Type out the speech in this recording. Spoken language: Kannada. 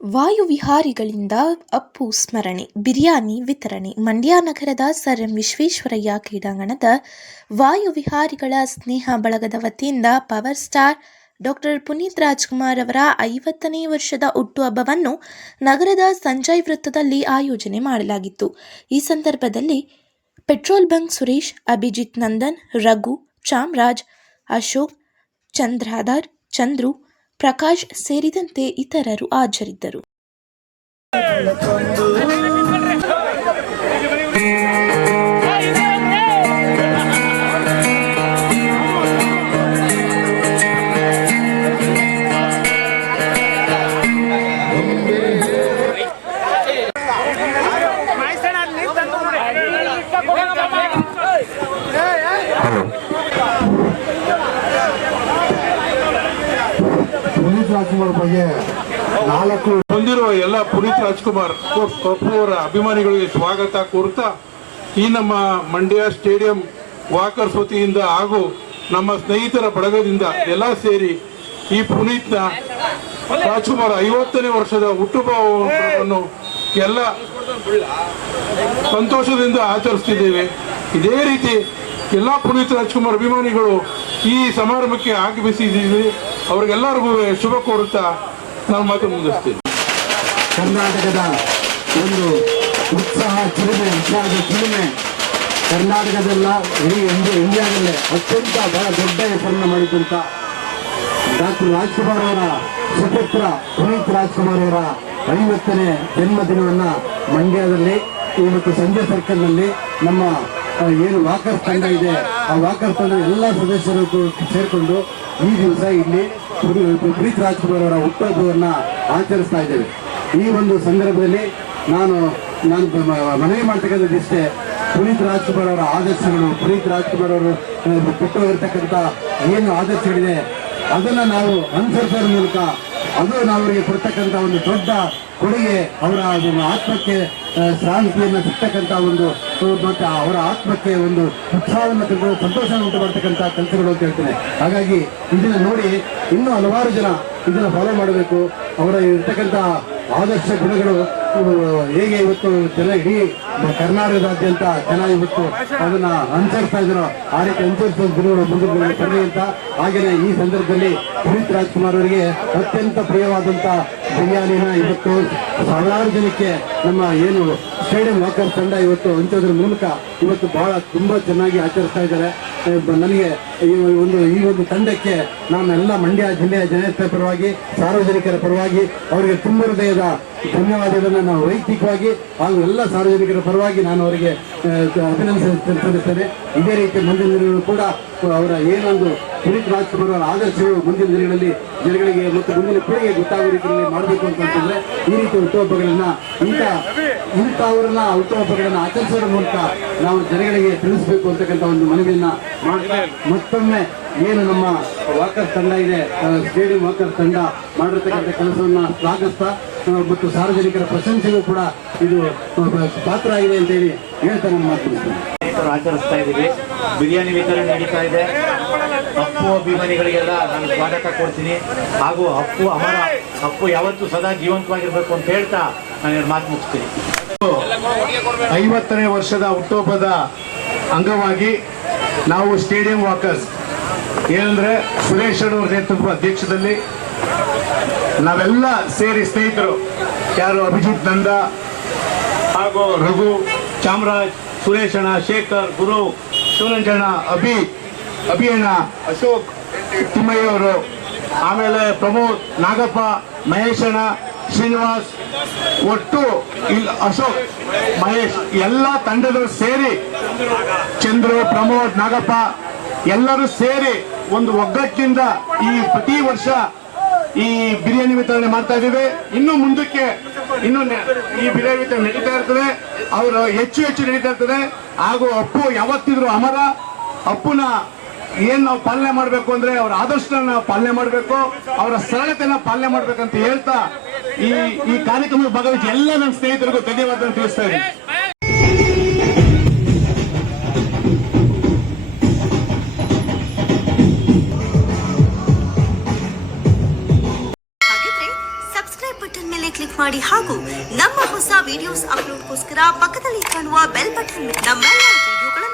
ವಾಯುವಿಹಾರಿಗಳಿಂದ ಅಪ್ಪು, ಸ್ಮರಣೆ, ಬಿರಿಯಾನಿ ವಿತರಣೆ ಮಂಡ್ಯ ನಗರದ ಸರ್ ಎಂ ವಿಶ್ವೇಶ್ವರಯ್ಯ ಕ್ರೀಡಾಂಗಣದ ವಾಯುವಿಹಾರಿಗಳ ಸ್ನೇಹ ಬಳಗದ ವತಿಯಿಂದ power star doctor Puneeth Rajkumar ಅವರ ಐವತ್ತನೇ ವರ್ಷದ ಹುಟ್ಟುಹಬ್ಬವನ್ನು ನಗರದ ಸಂಜಯ್ ವೃತ್ತದಲ್ಲಿ ಆಯೋಜನೆ ಮಾಡಲಾಗಿತ್ತು. ಈ ಸಂದರ್ಭದಲ್ಲಿ ಪೆಟ್ರೋಲ್ ಬಂಕ್ ಸುರೇಶ್, ಅಭಿಜಿತ್ ನಂದನ್, ರಘು, ಚಾಮರಾಜ್, ಅಶೋಕ್, ಚಂದ್ರಾಧರ್, ಚಂದ್ರು ಪ್ರಕಾಶ್ ಸೇರಿದಂತೆ ಇತರರು ಹಾಜರಿದ್ದರು. ರಾಜ್ಕುಮಾರ್ ಬಗ್ಗೆ ನಾಲ್ಕು ಹೊಂದಿರುವ ಎಲ್ಲ ಪುನೀತ್ ರಾಜ್ಕುಮಾರ್ ಕಪ್ಪು ಅವರ ಅಭಿಮಾನಿಗಳಿಗೆ ಸ್ವಾಗತ ಕೋರುತ್ತಾ ಈ ನಮ್ಮ ಮಂಡ್ಯ ಸ್ಟೇಡಿಯಂ ವಾಕರ್ಸ್ ವತಿಯಿಂದ ಹಾಗೂ ನಮ್ಮ ಸ್ನೇಹಿತರ ಬಳಗದಿಂದ ಎಲ್ಲ ಸೇರಿ ಈ ಪುನೀತ್ನ ರಾಜ್ಕುಮಾರ್ ಐವತ್ತನೇ ವರ್ಷದ ಹುಟ್ಟುಹಬ್ಬವನ್ನು ಎಲ್ಲ ಸಂತೋಷದಿಂದ ಆಚರಿಸ್ತಿದ್ದೇವೆ. ಇದೇ ರೀತಿ ಎಲ್ಲ ಪುನೀತ್ ರಾಜ್ಕುಮಾರ್ ಅಭಿಮಾನಿಗಳು ಈ ಸಮಾರಂಭಕ್ಕೆ ಆಗಮಿಸಿದ್ದೀವಿ. ಅವರಿಗೆಲ್ಲರಿಗೂ ಶುಭ ಕೋರುತ್ತಾ ನಾನು ಮಾತು ಮುಂದಿಸ್ತೀನಿ ಕರ್ನಾಟಕದ ಒಂದು ಉತ್ಸಾಹ, ಚಿಲುಮೆ, ಉತ್ಸಾಹದ ಚಿಲುಮೆ ಕರ್ನಾಟಕದಲ್ಲ, ಇಡೀ ಇಂಡಿಯಾ ಇಂಡಿಯಾದಲ್ಲೇ ಅತ್ಯಂತ ಬಹಳ ದೊಡ್ಡ ಹೆಸರನ್ನು ಮಾಡಿದಂತ ಡಾಕ್ಟರ್ ರಾಜ್ಕುಮಾರ್ ಅವರ ಸುಪುತ್ರ ಪುನೀತ್ ರಾಜ್ಕುಮಾರ್ ಅವರ ಐವತ್ತನೇ ಜನ್ಮದಿನವನ್ನ ಮಂಡ್ಯದಲ್ಲಿ ಇವತ್ತು ಸಂಜೆ ಸರ್ಕಲ್ನಲ್ಲಿ ನಮ್ಮ ಏನು ವಾಕರ್ ತಂಡ ಇದೆ, ಆ ವಾಕರ್ ತಂಡ ಎಲ್ಲ ಸದಸ್ಯರು ಸೇರ್ಕೊಂಡು ಈ ದಿವಸ ಇಲ್ಲಿ ಪುನೀತ್ ರಾಜ್ಕುಮಾರ್ ಅವರ ಹುಟ್ಟುಹಬ್ಬವನ್ನ ಆಚರಿಸ್ತಾ ಇದ್ದೇವೆ. ಈ ಒಂದು ಸಂದರ್ಭದಲ್ಲಿ ನಾನು ನಾನು ಮನವಿ ಮಾಡ್ತಕ್ಕಂಥದ್ದಿಷ್ಟೇ ಪುನೀತ್ ರಾಜ್ಕುಮಾರ್ ಅವರ ಆದರ್ಶಗಳು, ಪುನೀತ್ ರಾಜ್ಕುಮಾರ್ ಅವರು ಕೊಟ್ಟು ಇರತಕ್ಕಂಥ ಏನು ಆದರ್ಶಗಳಿದೆ, ಅದನ್ನು ನಾವು ಅನುಸರಿಸೋದ್ರ ಮೂಲಕ ಅದು ನಾವು ಅವರಿಗೆ ಕೊಡ್ತಕ್ಕಂಥ ಒಂದು ದೊಡ್ಡ ಕೊಡುಗೆ ಅವರ ಆತ್ಮಕ್ಕೆ ಆ, ಶಾಂತಿಯನ್ನು ಸಿಗ್ತಕ್ಕಂಥ ಒಂದು ಮತ್ತು ಅವರ ಆತ್ಮಕ್ಕೆ ಒಂದು ಉತ್ಸಾಹವನ್ನು ತಂದು ಸಂತೋಷವನ್ನು ಉಂಟು ಮಾಡ್ತಕ್ಕಂಥ ಕೆಲಸಗಳು ಅಂತ ಹೇಳ್ತೇನೆ. ಹಾಗಾಗಿ ಇದನ್ನ ನೋಡಿ ಇನ್ನೂ ಹಲವಾರು ಜನ ಇದನ್ನ ಫಾಲೋ ಮಾಡಬೇಕು. ಅವರ ಇರ್ತಕ್ಕಂಥ ಆದರ್ಶ ಗುಣಗಳು ಹೇಗೆ ಇವತ್ತು ಜನ ಇಡೀ ಕರ್ನಾಟಕದಾದ್ಯಂತ ಜನ ಇವತ್ತು ಅದನ್ನ ಅನುಸರಿಸ್ತಾ ಇದ್ರು ಆ ರೀತಿ ಅನುಸರಿಸುವ ಗುರುಗಳು ಮುಂದೆ ಬರಲಿ ಅಂತ. ಹಾಗೆಯೇ ಈ ಸಂದರ್ಭದಲ್ಲಿ ಪುನೀತ್ ರಾಜ್ಕುಮಾರ್ ಅವರಿಗೆ ಅತ್ಯಂತ ಪ್ರಿಯವಾದಂತ ಬಿರಿಯಾನಿನ ಇವತ್ತು ಸಾವಿರಾರು ಜನಕ್ಕೆ ನಮ್ಮ ಏನು ಸ್ಟೇಡಿಯಂ ವಾಕರ್ ತಂಡ ಇವತ್ತು ಹಂಚೋದ್ರ ಮೂಲಕ ಇವತ್ತು ಬಹಳ ತುಂಬಾ ಚೆನ್ನಾಗಿ ಆಚರಿಸ್ತಾ ಇದ್ದಾರೆ. ನನಗೆ ಈ ಒಂದು ಈ ಒಂದು ತಂಡಕ್ಕೆ ನಾನೆಲ್ಲ ಮಂಡ್ಯ ಜಿಲ್ಲೆಯ ಜನತೆ ಪರವಾಗಿ ಸಾರ್ವಜನಿಕರ ಪರವಾಗಿ ಅವರಿಗೆ ತುಂಬ ಹೃದಯದ ಧನ್ಯವಾದಗಳನ್ನು ನಾವು ವೈಯಕ್ತಿಕವಾಗಿ ಹಾಗೂ ಎಲ್ಲ ಸಾರ್ವಜನಿಕರ ಪರವಾಗಿ ನಾನು ಅವರಿಗೆ ಆ, ಅಭಿನಂದನೆ ಸಲ್ಲಿಸ್ತೇನೆ. ಇದೇ ರೀತಿ ಮುಂದಿನ ಕೂಡ ಅವರ ಏನೊಂದು ಪುನೀತ್ ರಾಜ್ಕುಮಾರ್ ಅವರ ಆದರ್ಶಗಳು ಮುಂದಿನ ದಿನಗಳಲ್ಲಿ ಜನಗಳಿಗೆ ಮತ್ತು ಮುಂದಿನ ಪೀಳಿಗೆ ಗೊತ್ತಾಗುವ ರೀತಿಯಲ್ಲಿ ಮಾಡಬೇಕು ಅಂತಂದ್ರೆ ಈ ರೀತಿ ಹುಟ್ಟುಹಬ್ಬಗಳನ್ನ ಇಂಥ ಇಂಥವ್ರನ್ನ ಹುಟ್ಟುಹಬ್ಬಗಳನ್ನ ಆಚರಿಸುವ ಮೂಲಕ ನಾವು ಜನಗಳಿಗೆ ತಿಳಿಸಬೇಕು ಅಂತಕ್ಕಂಥ ಒಂದು ಮನವಿಯನ್ನ ಮಾಡ್ತಾ ಮತ್ತೊಮ್ಮೆ ಏನು ನಮ್ಮ ವಾಕರ್ ತಂಡ ಇದೆ ಸ್ಟೇಡಿಯಂ ವಾಕರ್ ತಂಡ ಮಾಡಿರ್ತಕ್ಕಂಥ ಕೆಲಸವನ್ನ ಶ್ಲಾಘಿಸ್ತಾ ಮತ್ತು ಸಾರ್ವಜನಿಕರ ಪ್ರಶಂಸೆಗೂ ಕೂಡ ಇದು ಪಾತ್ರ ಆಗಿದೆ ಅಂತೇಳಿ ಹೇಳ್ತಾ ನಾನು ಮಾತು. ಆಚರಿಸ್ತಾ ಇದ್ದೀವಿ ಬಿರಿಯಾನಿ ವಿತರಣೆ ನಡೀತಾ ಇದೆ ಅಪ್ಪು ಅಭಿಮಾನಿಗಳಿಗೆಲ್ಲ ನಾನು ಸ್ವಾಗತ ಕೊಡ್ತೀನಿ. ಹಾಗೂ ಅಪ್ಪು, ಅಮರ, ಅಪ್ಪು ಯಾವತ್ತೂ ಸದಾ ಜೀವಂತವಾಗಿರ್ಬೇಕು ಅಂತ ಹೇಳ್ತಾ ನಾನು ಮಾತು ಮುಗಿಸ್ತೀನಿ. ಐವತ್ತನೇ ವರ್ಷದ ಹುಟ್ಟುಹಬ್ಬದ ಅಂಗವಾಗಿ ನಾವು ಸ್ಟೇಡಿಯಂ ವಾಕರ್ಸ್, ಏನಂದ್ರೆ ಸುರೇಶ್ ಅವರ ನೇತೃತ್ವ ಅಧ್ಯಕ್ಷದಲ್ಲಿ ನಾವೆಲ್ಲ ಸೇರಿ ಸ್ನೇಹಿತರು. ಯಾರು ಅಭಿಜಿತ್ ನಂದ ಹಾಗೂ ರಘು ಚಾಮರಾಜ್, ಸುರೇಶ್ ಅಣ್ಣ, ಶೇಖರ್, ಗುರು ಶಿವರಂಜಣ್ಣ ಅಭಿ ಅಭಿಯಣ್ಣ ಅಶೋಕ್ ತಿಮ್ಮಯ್ಯ ಅವರು ಆಮೇಲೆ ಪ್ರಮೋದ್ ನಾಗಪ್ಪ, ಮಹೇಶಣ್ಣ, ಶ್ರೀನಿವಾಸ್, ಒಟ್ಟು ಅಶೋಕ್, ಮಹೇಶ್, ಎಲ್ಲ ತಂಡದವರು ಸೇರಿ ಚಂದ್ರು, ಪ್ರಮೋದ್, ನಾಗಪ್ಪ, ಎಲ್ಲರೂ ಸೇರಿ ಒಂದು ಒಗ್ಗಟ್ಟಿನಿಂದ ಈ ಪ್ರತಿ ವರ್ಷ ಈ ಬಿರಿಯಾನಿ ವಿತರಣೆ ಮಾಡ್ತಾ ಇದ್ದೀವಿ. ಇನ್ನು ಮುಂದಕ್ಕೆ ಇನ್ನು ಈ ಬಿರಿಯಾನಿ ವಿತರಣೆ ನಡೀತಾ ಇರ್ತದೆ. ಅವರು ಹೆಚ್ಚು ಹೆಚ್ಚು ನಡೀತಾ ಇರ್ತದೆ. ಹಾಗೂ ಅಪ್ಪು ಯಾವತ್ತಿದ್ರು ಅಮರ. ಅಪ್ಪುನ ಏನ್ ನಾವು ಪಾಲನೆ ಮಾಡಬೇಕು ಅಂದ್ರೆ ಅವರ ಆದರ್ಶನ ಪಾಲನೆ ಮಾಡಬೇಕು, ಅವರ ಸರಳತೆನ ಪಾಲನೆ ಮಾಡ್ಬೇಕಂತ ಹೇಳ್ತಾ ಈ ಈ ಕಾರ್ಯಕ್ರಮದ ಭಾಗವಹಿಸಿ ಎಲ್ಲ ನನ್ನ ಸ್ನೇಹಿತರಿಗೂ ಧನ್ಯವಾದ ತಿಳಿಸ್ತಾ ಇದ್ದೀನಿ. ಕ್ಲಿಕ್ ಮಾಡಿ ಹಾಗೂ ನಮ್ಮ ಹೊಸ ವಿಡಿಯೋಸ್ ಅಪ್ಲೋಡ್ಗೋಸ್ಕರ ಪಕ್ಕದಲ್ಲಿ ಕಾಣುವ ಬೆಲ್ ಬಟನ್ ನಮ್ಮೆಲ್ಲ